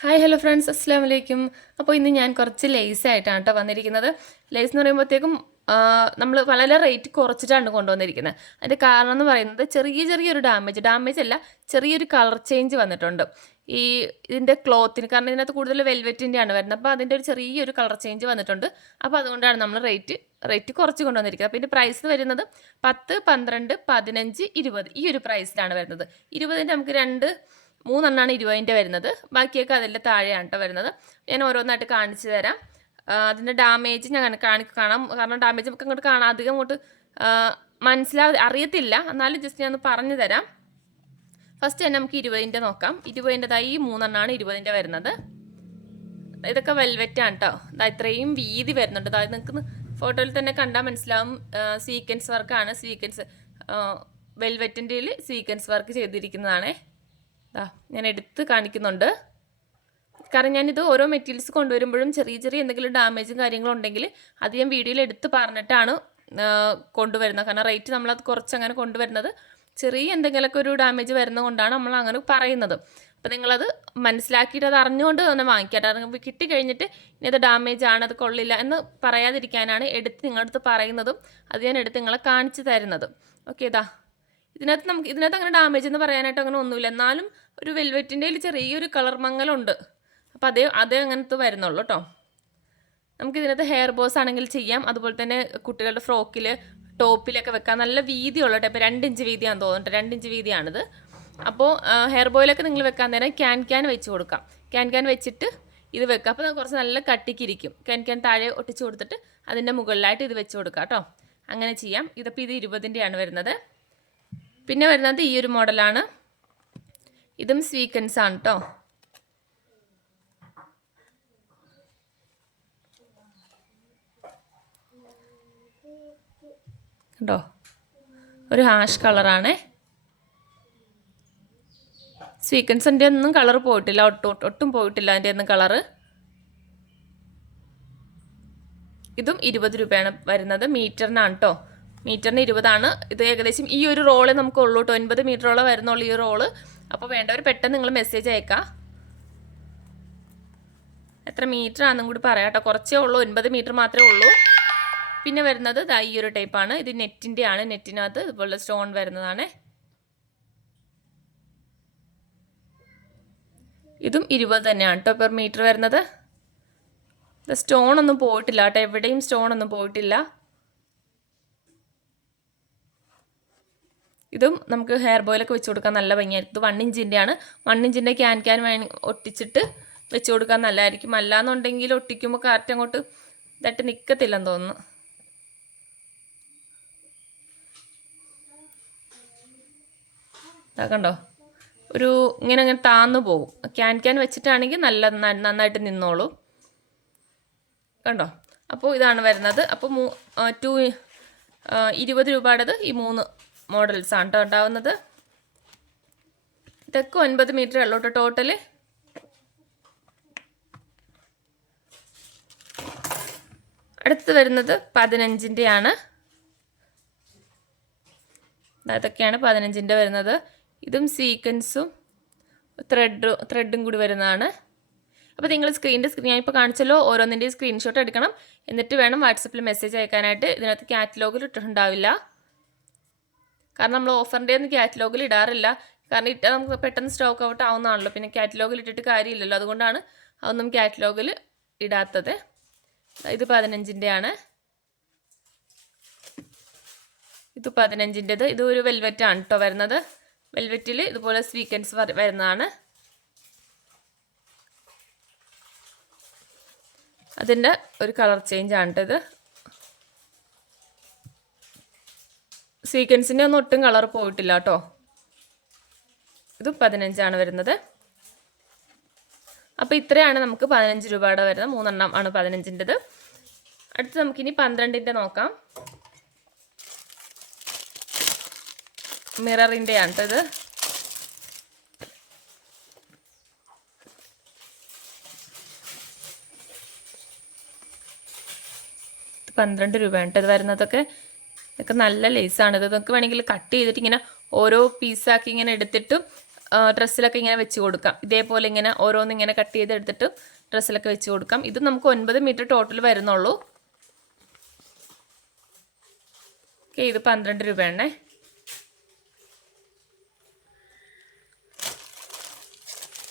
Hi hello friends അസ്സാം വലൈക്കും അപ്പോൾ ഇന്ന് ഞാൻ കുറച്ച് ലേസ് ആയിട്ടാണ് കേട്ടോ വന്നിരിക്കുന്നത്. ലേസ് എന്ന് പറയുമ്പോഴത്തേക്കും നമ്മൾ വളരെ റേറ്റ് കുറച്ചിട്ടാണ് കൊണ്ടുവന്നിരിക്കുന്നത്. അതിന്റെ കാരണം എന്ന് പറയുന്നത് ചെറിയ ചെറിയൊരു ഡാമേജ് ഡാമേജ് അല്ല ചെറിയൊരു കളർ ചേഞ്ച് വന്നിട്ടുണ്ട്. ഈ ഇതിന്റെ ക്ലോത്തിന് കാരണം ഇതിനകത്ത് കൂടുതൽ വെൽവെറ്റിന്റെ ആണ് വരുന്നത്. അപ്പോൾ അതിന്റെ ഒരു ചെറിയൊരു കളർ ചേഞ്ച് വന്നിട്ടുണ്ട്. അപ്പോൾ അതുകൊണ്ടാണ് നമ്മൾ റേറ്റ് റേറ്റ് കുറച്ച് കൊണ്ടുവന്നിരിക്കുന്നത്. അപ്പോൾ ഇതിന്റെ പ്രൈസ് വരുന്നത് പത്ത് പന്ത്രണ്ട് പതിനഞ്ച് ഇരുപത്. ഈ ഒരു പ്രൈസിലാണ് വരുന്നത്. ഇരുപതിന്റെ നമുക്ക് രണ്ട് മൂന്നെണ്ണമാണ് ഇരുപതിന്റെ വരുന്നത്. ബാക്കിയൊക്കെ അതിന്റെ താഴെയാണ് കേട്ടോ വരുന്നത്. ഞാൻ ഓരോന്നായിട്ട് കാണിച്ചു തരാം. അതിന്റെ ഡാമേജ് ഞാൻ കാണി കാണാം. കാരണം ഡാമേജ് നമുക്ക് അങ്ങോട്ട് കാണാം. അധികം അങ്ങോട്ട് മനസ്സിലാ അറിയത്തില്ല. എന്നാലും ജസ്റ്റ് ഞാൻ ഒന്ന് പറഞ്ഞു തരാം. ഫസ്റ്റ് തന്നെ നമുക്ക് ഇരുപതിന്റെ നോക്കാം. ഇരുപതിന്റെതായി ഈ മൂന്നെണ്ണമാണ് ഇരുപതിന്റെ വരുന്നത്. ഇതൊക്കെ വെൽവെറ്റാണ് കേട്ടോ ദാ ഇത്രയും വീതി വരുന്നുണ്ട്. അതായത് നിങ്ങൾക്ക് ഫോട്ടോയിൽ തന്നെ കണ്ടാൽ മനസ്സിലാവും. സീക്വൻസ് വർക്കാണ് സീക്വൻസ് വെൽവെറ്റിന്റെ സീക്വൻസ് വർക്ക് ചെയ്തിരിക്കുന്നതാണേ. ഞാൻ എടുത്ത് കാണിക്കുന്നുണ്ട്. കാരണം ഞാനിത് ഓരോ മെറ്റീരിയൽസ് കൊണ്ടുവരുമ്പോഴും ചെറിയ ചെറിയ എന്തെങ്കിലും ഡാമേജും കാര്യങ്ങളും ഉണ്ടെങ്കിൽ അത് ഞാൻ വീഡിയോയിൽ എടുത്ത് പറഞ്ഞിട്ടാണ് കൊണ്ടുവരുന്നത്. കാരണം റേറ്റ് നമ്മളത് കുറച്ച് അങ്ങനെ കൊണ്ടുവരുന്നത്. ചെറിയ എന്തെങ്കിലുമൊക്കെ ഒരു ഡാമേജ് വരുന്നത് കൊണ്ടാണ് നമ്മൾ അങ്ങനെ പറയുന്നത്. അപ്പോൾ നിങ്ങളത് മനസ്സിലാക്കിയിട്ട് അത് അറിഞ്ഞുകൊണ്ട് തന്നെ വാങ്ങിക്കാം അത് കിട്ടിക്കഴിഞ്ഞിട്ട് ഇനി അത് ഡാമേജ് ആണ് അത് കൊള്ളില്ല എന്ന് പറയാതിരിക്കാനാണ് എടുത്ത് നിങ്ങളുടെ അടുത്ത് പറയുന്നതും അത് ഞാൻ എടുത്ത് നിങ്ങളെ കാണിച്ചു തരുന്നതും. ഓക്കെ ഇതാ. ഇതിനകത്ത് നമുക്ക് ഇതിനകത്ത് അങ്ങനെ ഡാമേജ് എന്ന് പറയാനായിട്ട് അങ്ങനെ ഒന്നുമില്ല. എന്നാലും ഒരു വെൽവെറ്റിന്റെ ചെറിയൊരു കളർ മങ്ങലുണ്ട്. അപ്പോൾ അതേ അതേ അങ്ങനത്തെ വരുന്നുള്ളൂ കേട്ടോ. നമുക്ക് ഇതിനകത്ത് ഹെയർ ബോസ് ആണെങ്കിൽ ചെയ്യാം. അതുപോലെ തന്നെ കുട്ടികളുടെ ഫ്രോക്കിൽ ടോപ്പിലൊക്കെ വെക്കാം നല്ല വീതിയുള്ള ടൈപ്പ് രണ്ട് ഇഞ്ച് വീതിയാണെന്ന് തോന്നുന്നുണ്ട്. രണ്ട് ഇഞ്ച് വീതിയാണിത്. അപ്പോൾ ഹെയർ ബോയിലൊക്കെ നിങ്ങൾ വെക്കാൻ നേരം ക്യാൻ ക്യാൻ വെച്ച് കൊടുക്കാം. ക്യാൻ ക്യാൻ വെച്ചിട്ട് ഇത് വെക്കുക. അപ്പോൾ കുറച്ച് നല്ല കട്ടിക്കിരിക്കും ക്യാൻ ക്യാൻ താഴെ ഒട്ടിച്ച് കൊടുത്തിട്ട് അതിന്റെ മുകളിലായിട്ട് ഇത് വെച്ച് കൊടുക്കുക കേട്ടോ. അങ്ങനെ ചെയ്യാം. ഇതിപ്പോൾ ഇത് ഇരുപതിന്റെയാണ് വരുന്നത്. പിന്നെ വരുന്നത് ഈ ഒരു മോഡലാണ്. ഇതും സ്വീക്കൻസ് ആണ് കേട്ടോ കണ്ടോ? ഒരു ഹാഷ് കളറാണേ. സ്വീക്കൻസിന്റെ ഒന്നും കളർ പോയിട്ടില്ല. ഒട്ടും ഒട്ടും പോയിട്ടില്ല അതിന്റെ ഒന്നും കളറ്. ഇതും ഇരുപത് രൂപയാണ് വരുന്നത്. മീറ്ററിനാണ് കേട്ടോ മീറ്ററിന് ഇരുപതാണ്. ഇത് ഏകദേശം ഈ ഒരു റോൾ നമുക്ക് ഉള്ളൂ കേട്ടോ ഒൻപത് മീറ്ററോളം വരുന്നുള്ളൂ ഈ റോൾ. അപ്പോൾ വേണ്ടവർ പെട്ടെന്ന് നിങ്ങൾ മെസ്സേജ് അയക്കുക എത്ര മീറ്റർ ആണെന്നും കൂടി പറയാം കേട്ടോ കുറച്ചേ ഉള്ളൂ ഒൻപത് മീറ്റർ മാത്രമേ ഉള്ളൂ. പിന്നെ വരുന്നത് ദാ ഈ ഒരു ടൈപ്പാണ് ഇത് നെറ്റിന്റെ ആണ്. നെറ്റിനകത്ത് ഇതുപോലെ സ്റ്റോൺ വരുന്നതാണ്. ഇതും ഇരുപത് തന്നെയാണ് കേട്ടോ പെർ മീറ്റർ വരുന്നത്. സ്റ്റോൺ ഒന്നും പോയിട്ടില്ല കേട്ടോ എവിടെയും സ്റ്റോൺ ഒന്നും പോയിട്ടില്ല. ഇതും നമുക്ക് ഹെയർ ബോയിലൊക്കെ വെച്ച് കൊടുക്കാൻ നല്ല ഭംഗിയായിരിക്കും ഇത് വൺ ഇഞ്ചിന്റെ ആണ്. വൺ ഇഞ്ചിന്റെ ക്യാൻ ക്യാൻ ഒട്ടിച്ചിട്ട് വെച്ച് കൊടുക്കാൻ നല്ലതായിരിക്കും അല്ലാന്നുണ്ടെങ്കിൽ ഒട്ടിക്കുമ്പോൾ കാറ്റ് അങ്ങോട്ട് ഇതായിട്ട് നിൽക്കത്തില്ലെന്ന് തോന്നുന്നു. ഇതാക്കണ്ടോ കണ്ടോ? ഒരു ഇങ്ങനെ അങ്ങനെ താന്നു പോകും ക്യാൻ ക്യാൻ വെച്ചിട്ടാണെങ്കിൽ നല്ല നന്നായിട്ട് നിന്നോളൂ. കണ്ടോ? അപ്പോൾ ഇതാണ് വരുന്നത്. അപ്പോൾ മൂ ടു ഇരുപത് രൂപയുടേത് ഈ മൂന്ന് മോഡൽസ് ആണ് കേട്ടോ ഉണ്ടാവുന്നത്. ഇതൊക്കെ ഒൻപത് മീറ്റർ ഉള്ളൂ കേട്ടോ ടോട്ടൽ അടുത്ത് വരുന്നത് പതിനഞ്ചിന്റെയാണ്. അതൊക്കെയാണ് പതിനഞ്ചിന്റെ വരുന്നത്. ഇതും സീക്വൻസും ത്രെഡ് ത്രെഡും കൂടി വരുന്നതാണ്. അപ്പോൾ നിങ്ങൾ സ്ക്രീനിന്റെ സ്ക്രീൻ ഞാൻ ഇപ്പോൾ കാണിച്ചല്ലോ ഓരോന്നിന്റെയും സ്ക്രീൻഷോട്ട് എടുക്കണം. എന്നിട്ട് വേണം വാട്സപ്പിൽ മെസ്സേജ് അയക്കാനായിട്ട്. ഇതിനകത്ത് കാറ്റലോഗിൽ ഇട്ടിട്ടുണ്ടാവില്ല. കാരണം നമ്മൾ ഓഫറിന്റെ ഒന്നും കാറ്റലോഗിൽ ഇടാറില്ല. കാരണം ഇട്ടാൽ നമുക്ക് പെട്ടെന്ന് സ്റ്റോക്ക് ഔട്ട് ആവുന്നതാണല്ലോ. പിന്നെ കാറ്റലോഗിൽ ഇട്ടിട്ട് കാര്യമില്ലല്ലോ. അതുകൊണ്ടാണ് അതൊന്നും കാറ്റലോഗിൽ ഇടാത്തത്. ഇത് പതിനഞ്ചിന്റെ ആണ് ഇത് പതിനഞ്ചിന്റെത്. ഇത് ഒരു വെൽവെറ്റ് ആണ് കേട്ടോ വരുന്നത്. വെൽവെറ്റിൽ ഇതുപോലെ സ്വീക്കൻസ് വരുന്നതാണ്. അതിന്റെ ഒരു കളർ ചേഞ്ച് ആണ് ഇത്. സീക്വൻസിന്റെ ഒന്നും ഒട്ടും കളർ പോയിട്ടില്ല കേട്ടോ ഇത് പതിനഞ്ചാണ് വരുന്നത്. അപ്പോൾ ഇത്രയാണ് നമുക്ക് പതിനഞ്ച് രൂപയുടെ വരുന്നത്. മൂന്നെണ്ണം ആണ് പതിനഞ്ചിന്റെത്. അടുത്ത് നമുക്കിനി പന്ത്രണ്ടിന്റെ നോക്കാം. മിററിന്റെ ആണ് ഇത് പന്ത്രണ്ട് രൂപയാണ് ഇത് വരുന്നതൊക്കെ. ഇതൊക്കെ നല്ല ലേസാണ് ഇത് നമുക്ക് വേണമെങ്കിൽ കട്ട് ചെയ്തിട്ട് ഇങ്ങനെ ഓരോ പീസാക്കി ഇങ്ങനെ എടുത്തിട്ട് ഡ്രസ്സിലൊക്കെ ഇങ്ങനെ വെച്ച് കൊടുക്കാം. ഇതേപോലെ ഇങ്ങനെ ഓരോന്ന് ഇങ്ങനെ കട്ട് ചെയ്തെടുത്തിട്ട് ഡ്രസ്സിലൊക്കെ വെച്ച് കൊടുക്കാം. ഇത് നമുക്ക് ഒൻപത് മീറ്റർ ടോട്ടൽ വരുന്നുള്ളൂ. ഓക്കെ ഇത് പന്ത്രണ്ട് രൂപയാണേ.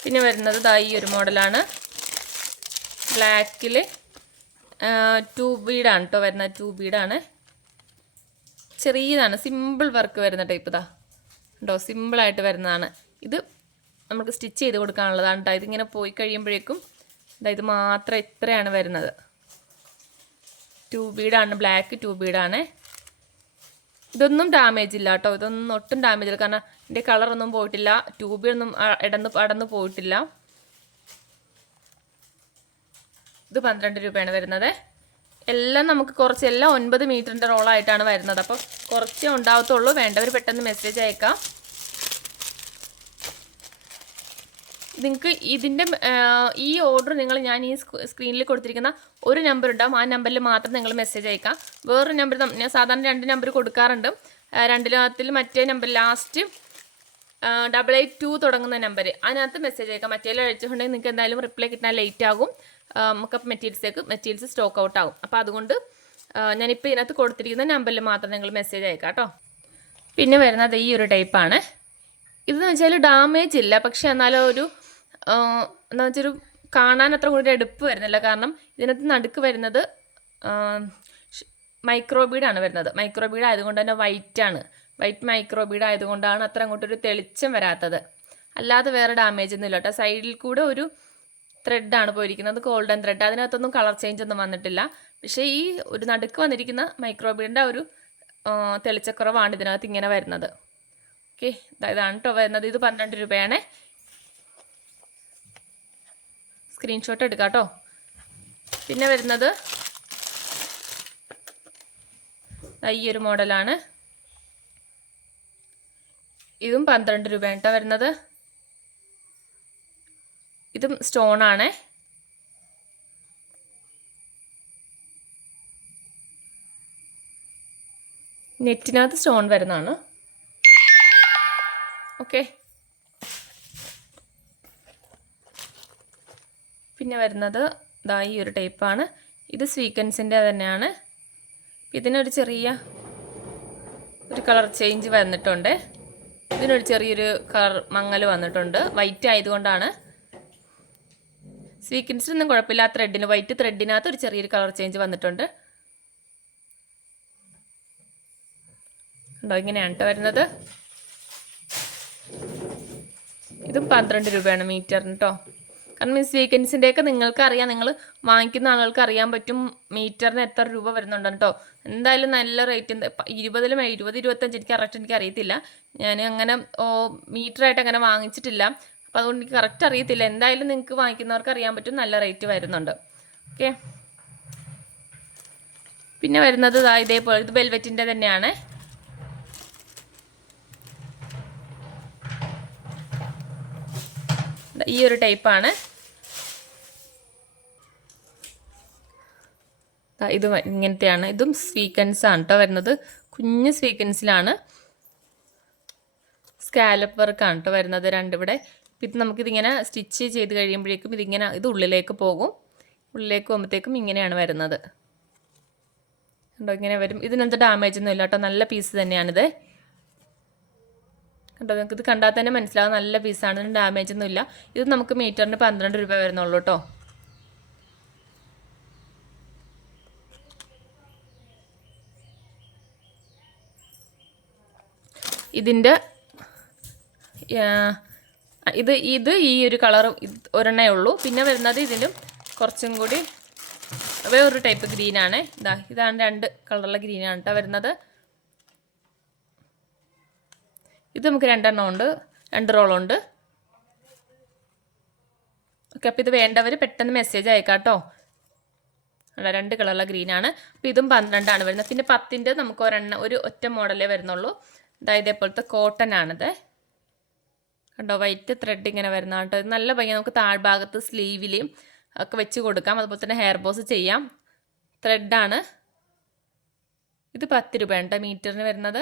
പിന്നെ വരുന്നത് ദാ ഈ ഒരു മോഡലാണ്. ബ്ലാക്കിൽ ടൂ ബീഡാണ് കേട്ടോ വരുന്നത് ടൂ ബീഡാണ് ചെറിയതാണ്. സിമ്പിൾ വർക്ക് വരുന്ന ടൈപ്പ് ഇതാ. ഉണ്ടോ സിമ്പിളായിട്ട് വരുന്നതാണ്. ഇത് നമുക്ക് സ്റ്റിച്ച് ചെയ്ത് കൊടുക്കാനുള്ളതാണ് കേട്ടോ ഇതിങ്ങനെ പോയി കഴിയുമ്പോഴേക്കും ഇതാ ഇത് മാത്രം ഇത്രയാണ് വരുന്നത്. ട്യൂബീഡാണ് ബീഡാണ് ബ്ലാക്ക് ട്യൂബീഡാണ് ബീഡാണ് ഇതൊന്നും ഡാമേജ് ഇല്ല കേട്ടോ ഇതൊന്നും ഒട്ടും ഡാമേജ് ഇല്ല. കാരണം എന്റെ കളറൊന്നും പോയിട്ടില്ല. ട്യൂബിലൊന്നും ഇടന്ന് അടന്ന് പോയിട്ടില്ല. ഇത് പന്ത്രണ്ട് രൂപയാണ് വരുന്നത്. എല്ലാം നമുക്ക് കുറച്ച് എല്ലാം ഒൻപത് മീറ്ററിന്റെ റോളായിട്ടാണ് വരുന്നത്. അപ്പോൾ കുറച്ചേ ഉണ്ടാവത്തുള്ളൂ. വേണ്ടവർ പെട്ടെന്ന് മെസ്സേജ് അയക്കാം. നിങ്ങൾക്ക് ഇതിന്റെ ഈ ഓർഡർ നിങ്ങൾ ഞാൻ ഈ സ്ക്രീനിൽ കൊടുത്തിരിക്കുന്ന ഒരു നമ്പർ ഉണ്ടാവും. ആ നമ്പറിൽ മാത്രം നിങ്ങൾ മെസ്സേജ് അയക്കാം. വേറൊരു നമ്പർ ഞാൻ സാധാരണ രണ്ട് നമ്പർ കൊടുക്കാറുണ്ട്. രണ്ടിലത്തിൽ മറ്റേ number last double eight two തുടങ്ങുന്ന നമ്പർ അതിനകത്ത് മെസ്സേജ് അയക്കാം. മറ്റേ അയച്ചിട്ടുണ്ടെങ്കിൽ നിങ്ങൾക്ക് എന്തായാലും റിപ്ലൈ കിട്ടാൻ ലേറ്റ് ആകും. നമുക്ക് മെറ്റീരിയൽസിലേക്ക് മെറ്റീരിയൽസ് സ്റ്റോക്ക് ഔട്ട് ആകും അപ്പോൾ അതുകൊണ്ട് ഞാനിപ്പോൾ ഇതിനകത്ത് കൊടുത്തിരിക്കുന്ന നമ്പറിൽ മാത്രം നിങ്ങൾ മെസ്സേജ് അയക്കാം കേട്ടോ. പിന്നെ വരുന്നത് ഈ ഒരു ടൈപ്പാണ് ഇതെന്ന് വെച്ചാൽ ഡാമേജ് ഇല്ല. പക്ഷെ എന്നാലും ഒരു എന്താ വെച്ചൊരു കാണാൻ അത്ര കൂടി എടുപ്പ് വരുന്നില്ല. കാരണം ഇതിനകത്ത് നടുക്ക് വരുന്നത് മൈക്രോബീഡാണ് വരുന്നത്. മൈക്രോബീഡ് ആയതുകൊണ്ട് തന്നെ വൈറ്റ് ആണ്. വൈറ്റ് മൈക്രോബീഡ് ആയതുകൊണ്ടാണ് അത്ര അങ്ങോട്ടൊരു തെളിച്ചം വരാത്തത്. അല്ലാതെ വേറെ ഡാമേജ് ഒന്നുമില്ല കേട്ടോ. സൈഡിൽ കൂടെ ഒരു ത്രെഡാണ് പോയിരിക്കുന്നത് ഗോൾഡൻ ത്രെഡ് അതിനകത്തൊന്നും കളർ ചേഞ്ച് ഒന്നും വന്നിട്ടില്ല. പക്ഷേ ഈ ഒരു നടുക്ക് വന്നിരിക്കുന്ന മൈക്രോബീഡിന്റെ ഒരു തെളിച്ചക്കുറവാണ് ഇതിനകത്ത് ഇങ്ങനെ വരുന്നത്. ഓക്കെ ഇതാണ് കേട്ടോ വരുന്നത്. ഇത് പന്ത്രണ്ട് രൂപയാണ്. സ്ക്രീൻഷോട്ട് എടുക്കാം കേട്ടോ പിന്നെ വരുന്നത് ഈ ഒരു മോഡലാണ് ഇതും പന്ത്രണ്ട് രൂപയാണ് കേട്ടോ വരുന്നത്. ഇതും സ്റ്റോൺ ആണേ. നെറ്റിനകത്ത് സ്റ്റോൺ വരുന്നതാണ്. ഓക്കെ. പിന്നെ വരുന്നത് ഇതാ ഈ ഒരു ടൈപ്പാണ് ഇത് സ്വീക്കൻസിന്റെ തന്നെയാണ്. ഇതിനൊരു ചെറിയ ഒരു കളർ ചേഞ്ച് വന്നിട്ടുണ്ട്. ഇതിനൊരു ചെറിയൊരു കളർ മങ്ങൽ വന്നിട്ടുണ്ട്. വൈറ്റ് ആയതുകൊണ്ടാണ്. സ്വീക്കൻസിനൊന്നും കുഴപ്പമില്ല ആ ത്രെഡിന് വൈറ്റ് ത്രെഡിനകത്ത് ഒരു ചെറിയൊരു കളർ ചേഞ്ച് വന്നിട്ടുണ്ട്. ഉണ്ടോ ഇങ്ങനെയാണ് കേട്ടോ വരുന്നത്. ഇതും പന്ത്രണ്ട് രൂപയാണ് മീറ്ററിന് കേട്ടോ കാരണം മീൻസ് വീക്കൻസിന്റെയൊക്കെ നിങ്ങൾക്ക് അറിയാം നിങ്ങൾ വാങ്ങിക്കുന്ന ആളുകൾക്ക് അറിയാൻ പറ്റും മീറ്ററിന് എത്ര രൂപ വരുന്നുണ്ട് കേട്ടോ എന്തായാലും നല്ല റേറ്റ് ഇരുപതിലും ഇരുപത് ഇരുപത്തഞ്ച് എനിക്ക് കറക്റ്റ് എനിക്ക് അറിയത്തില്ല. ഞാൻ അങ്ങനെ മീറ്ററായിട്ട് അങ്ങനെ വാങ്ങിച്ചിട്ടില്ല. അപ്പോൾ അതുകൊണ്ട് എനിക്ക് കറക്റ്റ് അറിയത്തില്ല. എന്തായാലും നിങ്ങൾക്ക് വാങ്ങിക്കുന്നവർക്ക് അറിയാൻ പറ്റും. നല്ല റേറ്റ് വരുന്നുണ്ട്. ഓക്കെ പിന്നെ വരുന്നത് ഇതേപോലെ ഇത് വെൽവെറ്റിന്റെ തന്നെയാണ്. ഈ ഒരു ടൈപ്പാണ് ഇത് ഇങ്ങനത്തെയാണ്. ഇതും സ്വീക്കൻസ് ആണ് കേട്ടോ വരുന്നത്. കുഞ്ഞ് സ്വീക്കൻസിലാണ് സ്കാലപ്പ് വർക്കാണ് കേട്ടോ വരുന്നത് രണ്ടിവിടെ ഇത് നമുക്കിതിങ്ങനെ സ്റ്റിച്ച് ചെയ്ത് കഴിയുമ്പോഴേക്കും ഇതിങ്ങനെ ഇത് ഉള്ളിലേക്ക് പോകും. ഉള്ളിലേക്ക് പോകുമ്പോഴത്തേക്കും ഇങ്ങനെയാണ് വരുന്നത്. കണ്ടോ ഇങ്ങനെ വരും. ഇതിനെന്ത് ഡാമേജ് ഒന്നും ഇല്ല കേട്ടോ നല്ല പീസ് തന്നെയാണിത്. കണ്ടോ നിങ്ങൾക്ക് ഇത് കണ്ടാൽ തന്നെ മനസ്സിലാവും. നല്ല പീസാണ് ഇതിന് ഡാമേജ് ഒന്നും ഇല്ല. ഇത് നമുക്ക് മീറ്ററിന് പന്ത്രണ്ട് രൂപ വരുന്നുള്ളൂ കേട്ടോ ഇതിന്റെ ഇത് ഇത് ഈ ഒരു കളറും ഒരെണ്ണേ ഉള്ളൂ. പിന്നെ വരുന്നത് ഇതിലും കുറച്ചും കൂടി വേറൊരു ടൈപ്പ് ഗ്രീനാണ് ഇതാ ഇതാണ് രണ്ട് കളറുള്ള ഗ്രീനാണ് കേട്ടോ വരുന്നത്. ഇത് നമുക്ക് രണ്ടെണ്ണം ഉണ്ട് രണ്ട് റോളുണ്ട് ഓക്കെ അപ്പോൾ ഇത് വേണ്ടവർ പെട്ടെന്ന് മെസ്സേജ് അയക്കാം കേട്ടോ അല്ല രണ്ട് കളറുള്ള ഗ്രീനാണ് അപ്പോൾ ഇതും പന്ത്രണ്ടാണ് വരുന്നത്. പിന്നെ പത്തിന്റെ നമുക്ക് ഒരെണ്ണം ഒരു ഒറ്റ മോഡലേ വരുന്നുള്ളൂ. ഇതാ ഇതേപോലത്തെ കോട്ടൺ ആണിത്. കണ്ടോ? വൈറ്റ് ത്രെഡ് ഇങ്ങനെ വരുന്ന കേട്ടോ. ഇത് നല്ല ഭംഗി. നമുക്ക് താഴ്ഭാഗത്ത് സ്ലീവിൽ ഒക്കെ വെച്ച് കൊടുക്കാം. അതുപോലെ തന്നെ ഹെയർ ബോസ് ചെയ്യാം. ത്രെഡാണ് ഇത് പത്ത് രൂപയാണ് കേട്ടോ മീറ്ററിന് വരുന്നത്.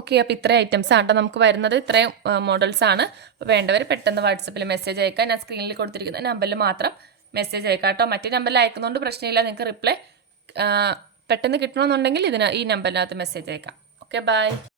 ഓക്കെ അപ്പോൾ ഇത്രയും ഐറ്റംസ് ആണ് നമുക്ക് വരുന്നത്. ഇത്രയും മോഡൽസ് ആണ്. അപ്പോൾ വേണ്ടവർ പെട്ടെന്ന് വാട്സപ്പിൽ മെസ്സേജ് അയക്കാം. ഞാൻ സ്ക്രീനിൽ കൊടുത്തിരിക്കുന്ന നമ്പറിൽ മാത്രം മെസ്സേജ് അയക്കാം കേട്ടോ. മറ്റേ നമ്പറിൽ അയക്കുന്നതുകൊണ്ട് പ്രശ്നമില്ല. നിങ്ങൾക്ക് റിപ്ലൈ പെട്ടെന്ന് കിട്ടണമെന്നുണ്ടെങ്കിൽ ഇതിന് ഈ നമ്പറിനകത്ത് മെസ്സേജ് അയക്കാം. Okay bye